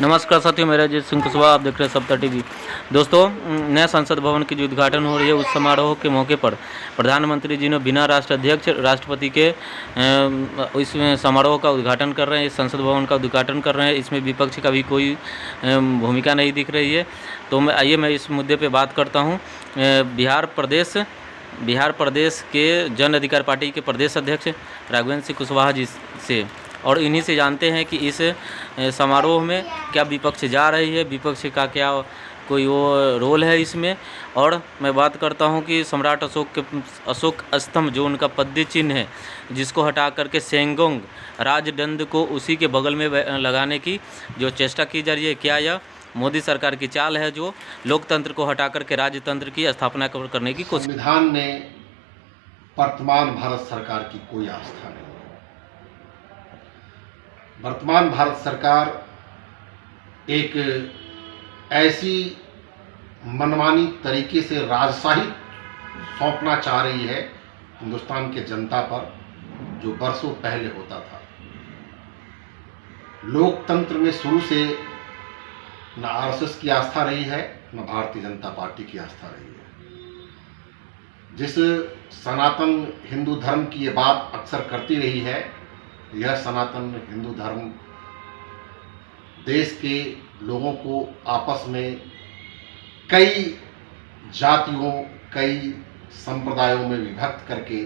नमस्कार साथियों, मेरा अजीत सिंह कुशवाहा, आप देख रहे हैं सप्ताह टीवी। दोस्तों, नए संसद भवन की जो उद्घाटन हो रही है, उस समारोह के मौके पर प्रधानमंत्री जी ने बिना राष्ट्राध्यक्ष राष्ट्रपति के इस समारोह का उद्घाटन कर रहे हैं, इस संसद भवन का उद्घाटन कर रहे हैं। इसमें विपक्ष का भी कोई भूमिका नहीं दिख रही है। तो मैं इस मुद्दे पर बात करता हूँ। बिहार प्रदेश के जन अधिकार पार्टी के प्रदेश अध्यक्ष राघवेंद्र सिंह कुशवाहा जी से, और इन्हीं से जानते हैं कि इस समारोह में क्या विपक्ष जा रही है, विपक्ष का क्या कोई वो रोल है इसमें। और मैं बात करता हूं कि सम्राट अशोक स्तंभ जो उनका पद्य चिन्ह है, जिसको हटा करके सेंगोंग राजदंड को उसी के बगल में लगाने की जो चेष्टा की जा रही है, क्या यह मोदी सरकार की चाल है जो लोकतंत्र को हटा करके राजतंत्र की स्थापना करने की कोशिश। संविधान में वर्तमान भारत सरकार की कोई आस्था नहीं। वर्तमान भारत सरकार एक ऐसी मनमानी तरीके से राजशाही सौंपना चाह रही है हिंदुस्तान के जनता पर, जो बरसों पहले होता था। लोकतंत्र में शुरू से न आरएसएस की आस्था रही है, न भारतीय जनता पार्टी की आस्था रही है। जिस सनातन हिंदू धर्म की ये बात अक्सर करती रही है, यह सनातन हिंदू धर्म देश के लोगों को आपस में कई जातियों, कई संप्रदायों में विभक्त करके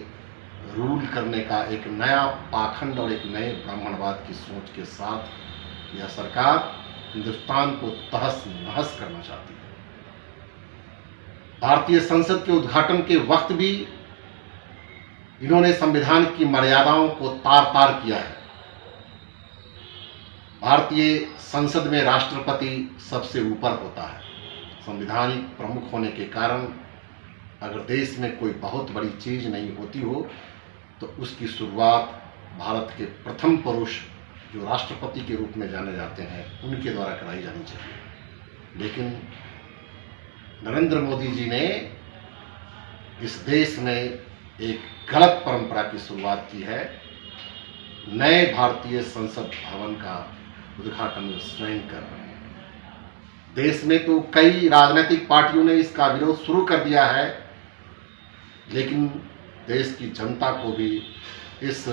रूल करने का एक नया पाखंड और एक नए ब्राह्मणवाद की सोच के साथ यह सरकार हिंदुस्तान को तहस नहस करना चाहती है। भारतीय संसद के उद्घाटन के वक्त भी इन्होंने संविधान की मर्यादाओं को तार तार किया है। भारतीय संसद में राष्ट्रपति सबसे ऊपर होता है। संवैधानिक प्रमुख होने के कारण अगर देश में कोई बहुत बड़ी चीज नहीं होती हो तो उसकी शुरुआत भारत के प्रथम पुरुष जो राष्ट्रपति के रूप में जाने जाते हैं उनके द्वारा कराई जानी चाहिए। लेकिन नरेंद्र मोदी जी ने इस देश में एक गलत परंपरा की शुरुआत की है। नए भारतीय संसद भवन का उद्घाटन स्वयं कर रहे हैं। देश में तो कई राजनीतिक पार्टियों ने इसका विरोध शुरू कर दिया है, लेकिन देश की जनता को भी इस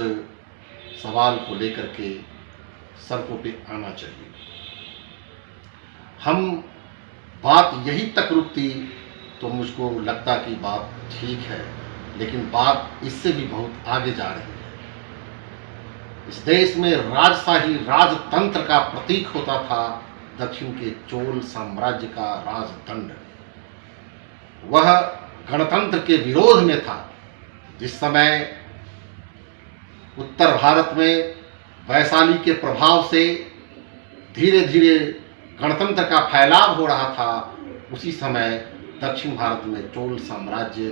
सवाल को लेकर के सड़कों पे आना चाहिए। हम बात यही तक रुकती तो मुझको लगता कि बात ठीक है, लेकिन बात इससे भी बहुत आगे जा रही है। इस देश में राजशाही राजतंत्र का प्रतीक होता था दक्षिण के चोल साम्राज्य का राजदंड। वह गणतंत्र के विरोध में था। जिस समय उत्तर भारत में वैशाली के प्रभाव से धीरे धीरे गणतंत्र का फैलाव हो रहा था, उसी समय दक्षिण भारत में चोल साम्राज्य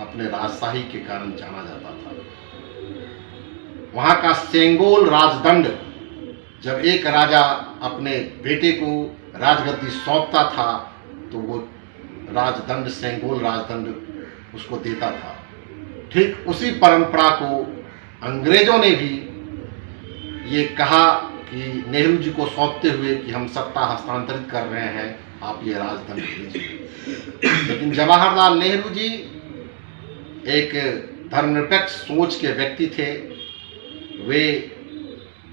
अपने राजशाही के कारण जाना जाता था। वहां का सेंगोल राजदंड, जब एक राजा अपने बेटे को राजगद्दी सौंपता था तो वो राजदंड, सेंगोल राजदंड उसको देता था। ठीक उसी परंपरा को अंग्रेजों ने भी ये कहा कि नेहरू जी को सौंपते हुए कि हम सत्ता हस्तांतरित कर रहे हैं, आप ये राजदंड दीजिए। लेकिन जवाहरलाल नेहरू जी एक धर्मनिरपेक्ष सोच के व्यक्ति थे। वे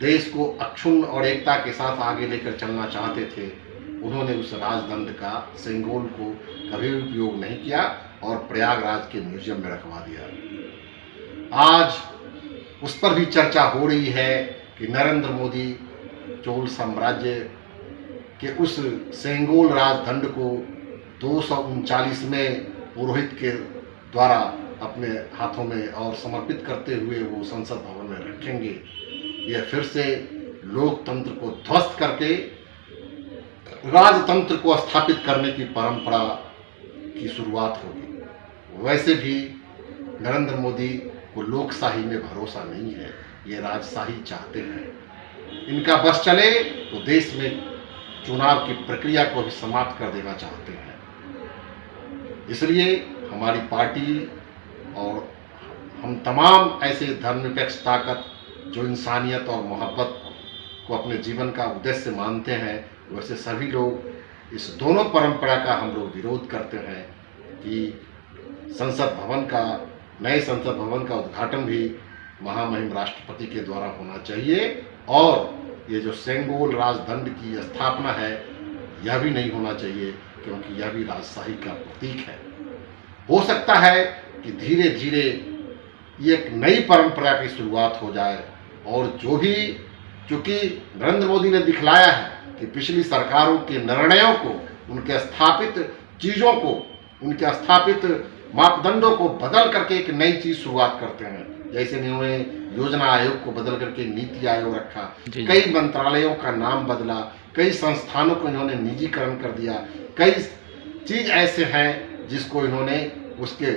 देश को अक्षुण्ण और एकता के साथ आगे लेकर चलना चाहते थे। उन्होंने उस राजदंड का, सेंगोल को कभी भी उपयोग नहीं किया और प्रयागराज के म्यूजियम में रखवा दिया। आज उस पर भी चर्चा हो रही है कि नरेंद्र मोदी चोल साम्राज्य के उस सेंगोल राजदंड को 239वें पुरोहित के द्वारा अपने हाथों में और समर्पित करते हुए वो संसद भवन में रखेंगे। यह फिर से लोकतंत्र को ध्वस्त करके राजतंत्र को स्थापित करने की परंपरा की शुरुआत होगी। वैसे भी नरेंद्र मोदी को लोकशाही में भरोसा नहीं है, ये राजशाही चाहते हैं। इनका बस चले तो देश में चुनाव की प्रक्रिया को भी समाप्त कर देना चाहते हैं। इसलिए हमारी पार्टी और हम तमाम ऐसे धर्मनिरपेक्ष ताकत जो इंसानियत और मोहब्बत को अपने जीवन का उद्देश्य मानते हैं, वैसे सभी लोग इस दोनों परंपरा का हम लोग विरोध करते हैं कि नए संसद भवन का उद्घाटन भी महामहिम राष्ट्रपति के द्वारा होना चाहिए और ये जो सेंगोल राजदंड की स्थापना है यह भी नहीं होना चाहिए, क्योंकि यह भी राजशाही का प्रतीक है। हो सकता है कि धीरे धीरे ये एक नई परंपरा की शुरुआत हो जाए और चूंकि नरेंद्र मोदी ने दिखलाया है कि पिछली सरकारों के निर्णयों को, उनके स्थापित चीज़ों को, उनके स्थापित मापदंडों को बदल करके एक नई चीज़ शुरुआत करते हैं। जैसे इन्होंने योजना आयोग को बदल करके नीति आयोग रखा, कई मंत्रालयों का नाम बदला, कई संस्थानों को इन्होंने निजीकरण कर दिया, कई चीज़ ऐसे हैं जिसको इन्होंने उसके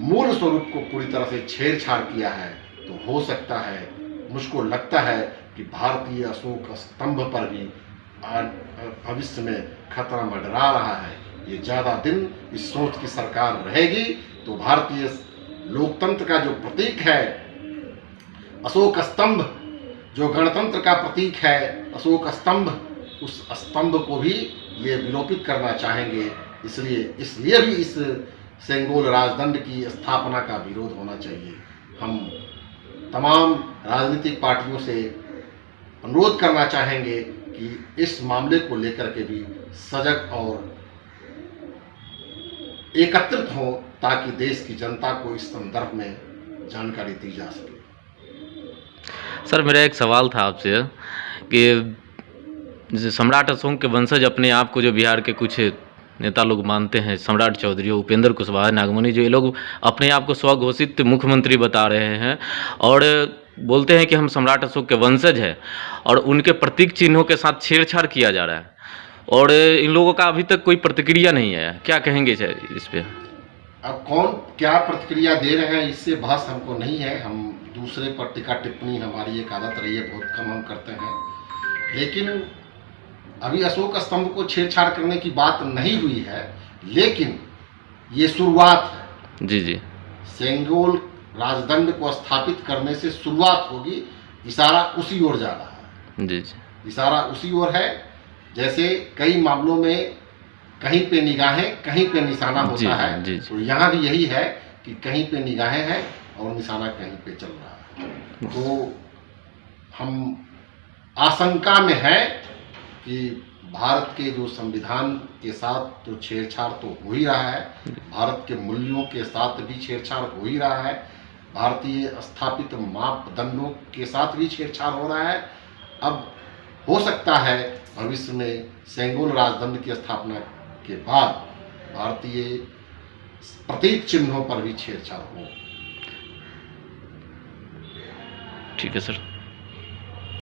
मूल स्वरूप को पूरी तरह से छेड़छाड़ किया है। तो हो सकता है, मुझको लगता है कि भारतीय अशोक स्तंभ पर भी भविष्य में खतरा मंडरा रहा है। ये ज़्यादा दिन इस सोच की सरकार रहेगी तो भारतीय लोकतंत्र का जो प्रतीक है अशोक स्तंभ, जो गणतंत्र का प्रतीक है अशोक स्तंभ, उस स्तंभ को भी ये विलोपित करना चाहेंगे। इसलिए भी इस सेंगोल राजदंड की स्थापना का विरोध होना चाहिए। हम तमाम राजनीतिक पार्टियों से अनुरोध करना चाहेंगे कि इस मामले को लेकर के भी सजग और एकत्रित हो ताकि देश की जनता को इस संदर्भ में जानकारी दी जा सके। सर, मेरा एक सवाल था आपसे कि जैसे सम्राट अशोक के वंशज अपने आप को, जो बिहार के कुछ नेता लोग मानते हैं, सम्राट चौधरी, उपेंद्र कुशवाहा, नागमणि, जो ये लोग अपने आप को स्वघोषित मुख्यमंत्री बता रहे हैं और बोलते हैं कि हम सम्राट अशोक के वंशज हैं, और उनके प्रतीक चिन्हों के साथ छेड़छाड़ किया जा रहा है और इन लोगों का अभी तक कोई प्रतिक्रिया नहीं है। क्या कहेंगे इस पे? अब कौन क्या प्रतिक्रिया दे रहे हैं इससे बहस हमको नहीं है। हम दूसरे पर टीका टिप्पणी, हमारी एक आदत रही है, बहुत कम हम करते हैं। लेकिन अभी अशोक स्तंभ को छेड़छाड़ करने की बात नहीं हुई है, लेकिन ये शुरुआत है। जी जी, सेंगोल राजदंड को स्थापित करने से शुरुआत होगी। इशारा उसी ओर जा रहा है। जी जी, इशारा उसी ओर है। जैसे कई मामलों में कहीं पे निगाहें, कहीं पे निशाना होता है, जी। तो यहाँ भी यही है कि कहीं पे निगाहें हैं और निशाना कहीं पे चल रहा है। तो हम आशंका में है कि भारत के जो संविधान के साथ तो छेड़छाड़ तो हो ही रहा है, भारत के मूल्यों के साथ भी छेड़छाड़ हो ही रहा है, भारतीय स्थापित मापदंडों के साथ भी छेड़छाड़ हो रहा है। अब हो सकता है भविष्य में सेंगोल राजदंड की स्थापना के बाद भारतीय प्रतीक चिन्हों पर भी छेड़छाड़ हो। ठीक है सर।